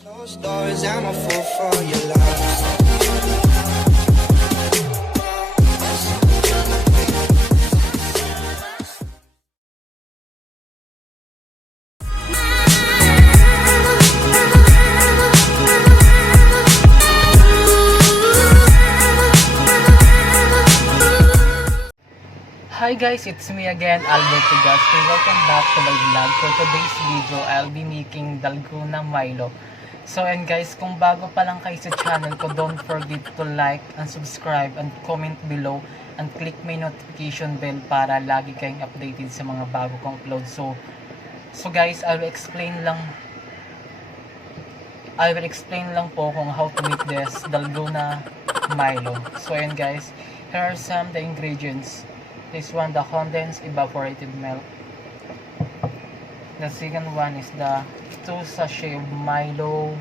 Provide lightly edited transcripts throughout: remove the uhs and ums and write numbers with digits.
Closed doors, I'm a fool for your love. Hi guys, it's me again, Albert Tugasco. Welcome back to my vlog. For today's video, I'll be making Dalgona Milo. So and guys, kung bago pa lang kayo sa channel ko, don't forget to like and subscribe and comment below and click my notification bell para lagi kayong updated sa mga bago kong upload. So guys, I will explain lang po kung how to make this Dalgona Milo. So and guys, here are some the ingredients. This one, the condensed evaporated milk. The second one is the 2 sachet of Milo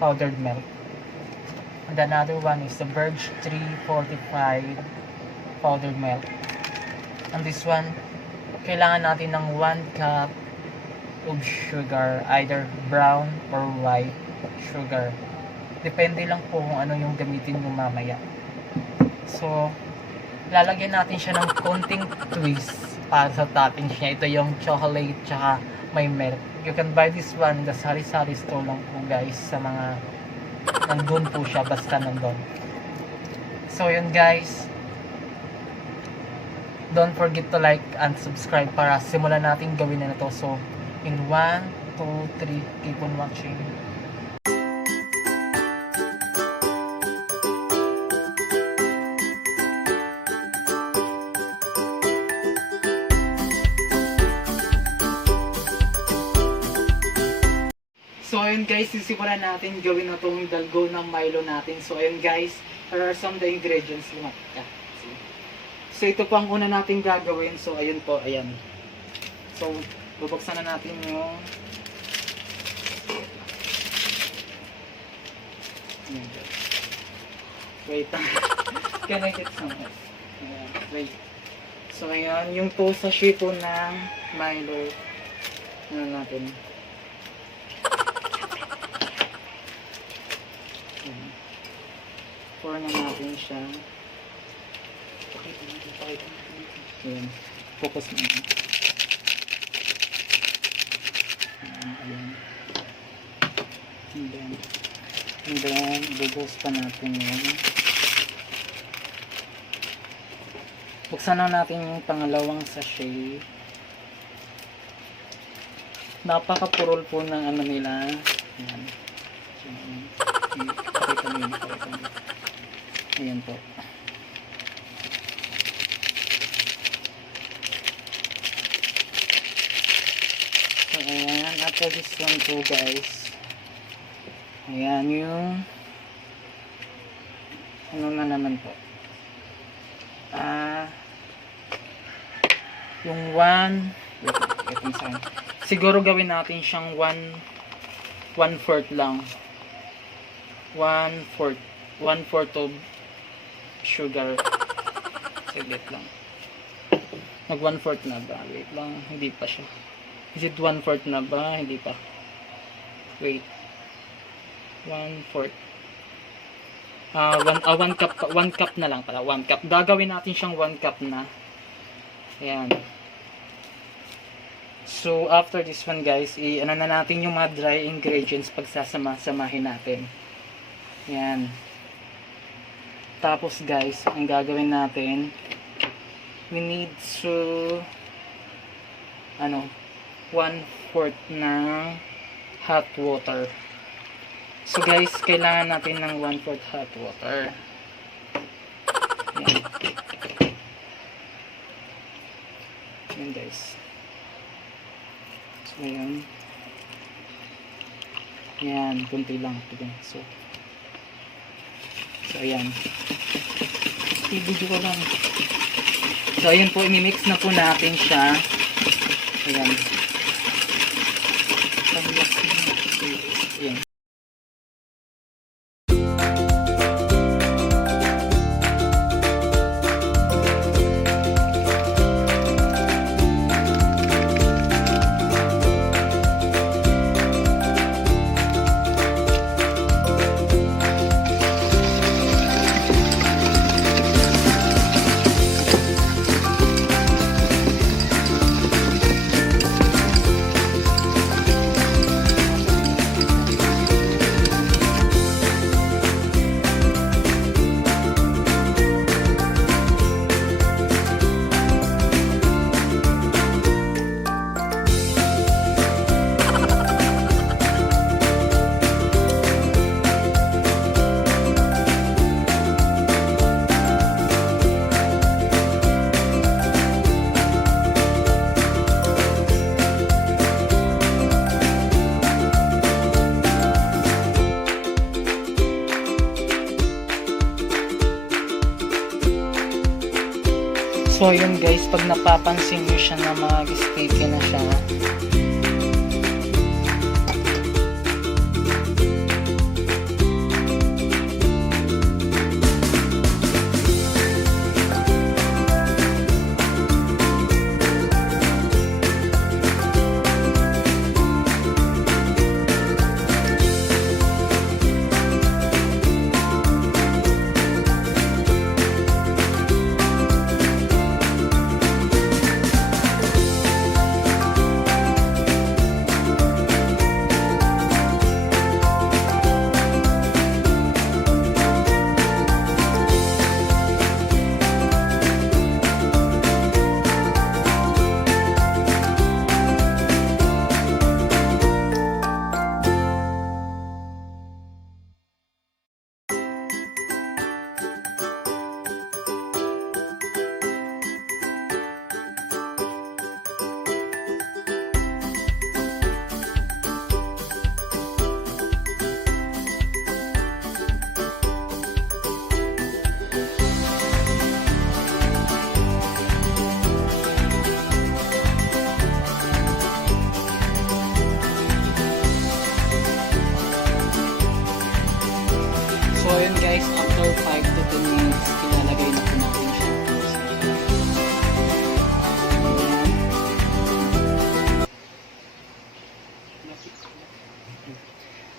powdered milk. And another one is the Birch 3 Fortified powdered milk. And this one, kailangan natin ng 1 cup of sugar, either brown or white sugar. Depende lang po kung ano yung gamitin nyo mamaya. So, lalagyan natin siya ng konting twist para sa toppings niya. Ito yung chocolate tsaka may milk. You can buy this one in the sari-sari store lang po guys, sa mga nandun po siya, basta nandun. So yun guys, don't forget to like and subscribe para simulan natin gawin na ito. So in 1, 2, 3, keep on watching. So ayun guys, sisimulan natin gawin na itong Dalgona Milo natin. So ayun guys, here are some the ingredients. So ito po ang una natin gagawin. So ayun po, ayan. So bubuksan na natin yung wait can I get some? Ayan, wait. So ayan, yung 2 sachet po ng Milo. Ano natin? Pour na natin siya. Ayan. Focus na natin. Ayan. And then, bubos pa natin yun. Buksan na natin yung pangalawang sachet. Napaka-purol po ng ano nila. Ayan. So, pakita mo yun. Ayan po. So ayan, after this one po guys, ayan yung ano na naman po, yung 1 siguro gawin natin siyang 1/4 lang, 1/4 of sugar. Saglit lang. Mag 1/4 na ba? Wait lang. Hindi pa siya. Is it 1/4 na ba? Hindi pa. Wait. 1/4. 1 cup. 1 cup na lang pala. 1 cup. Gagawin natin siyang 1 cup na. Ayan. So, after this one guys, ano na natin yung mga dry ingredients pagsasama-samahin natin. Ayan. Tapos guys, ang gagawin natin, we need to 1/4 ng hot water. So guys, kailangan natin ng 1/4 hot water. Ayan. Ayan guys. So ayan. Ayan, kunti lang. So ayan. I-video ko lang. So ayan po, i-mix na po natin siya. Ayan. Ayan. So yun guys, pag napapansin nyo siya na mag-sticky na siya, so yun guys, after 5 to 10 minutes, ilalagay na po natin siya.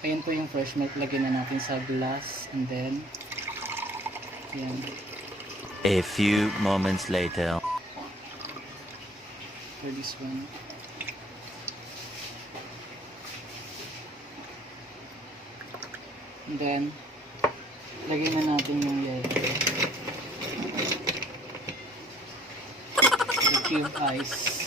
Ayan po yung fresh milk, lagyan na natin sa glass, and then ayan. A few moments later. For this one, and then lagyan na natin yung yellow, the cube ice.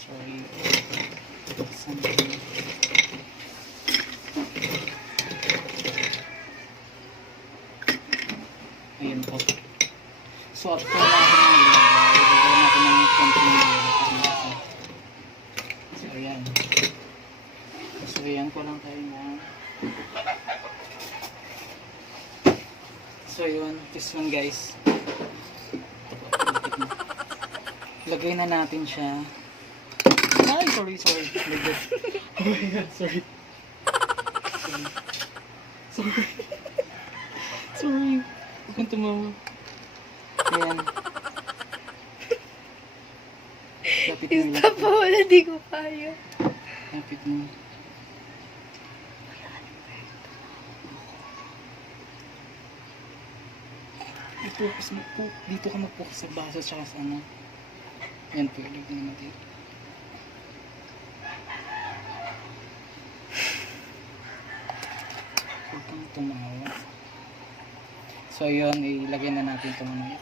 Sorry, something. Ayan po. So after natin yung ilagay natin ng konting yellow. So ayan. So ayan ko lang tayo na. So yun, this one guys. Lagay na natin siya. Ay, sorry. Lagay. Oh my god, sorry. Sorry. Huwag kang tumawa. Ayan. Lapit mo. Stop po, hindi ko kaya. Lapit mo. I-focus mo po. Dito ka mag-focus sa baso tsaka sa ano. Yan po, ilagay na natin. Huwag kang tumawa. So yun, ilagay na natin ito muna.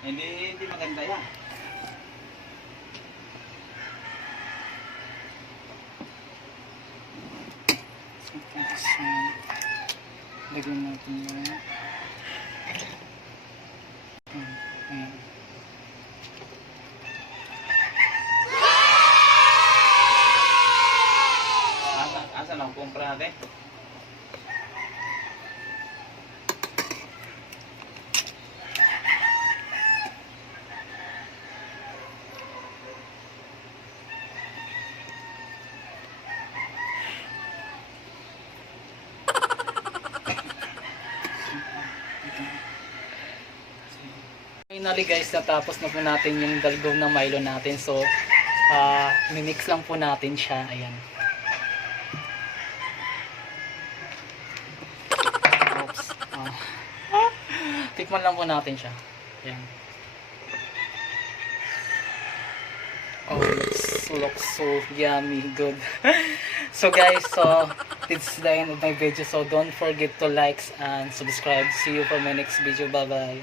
Hindi maganda yan. So, lagyan natin yan. Ayan. Asa lang kumpra natin? Finally guys, natapos na po natin yung Dalgona Milo natin. So, mimix lang po natin siya. Ayan. Oops. Tikman lang po natin siya. Yan. Oh, looks so yummy, good. So guys, so this is the end of my video. So don't forget to like and subscribe. See you for my next video. Bye bye.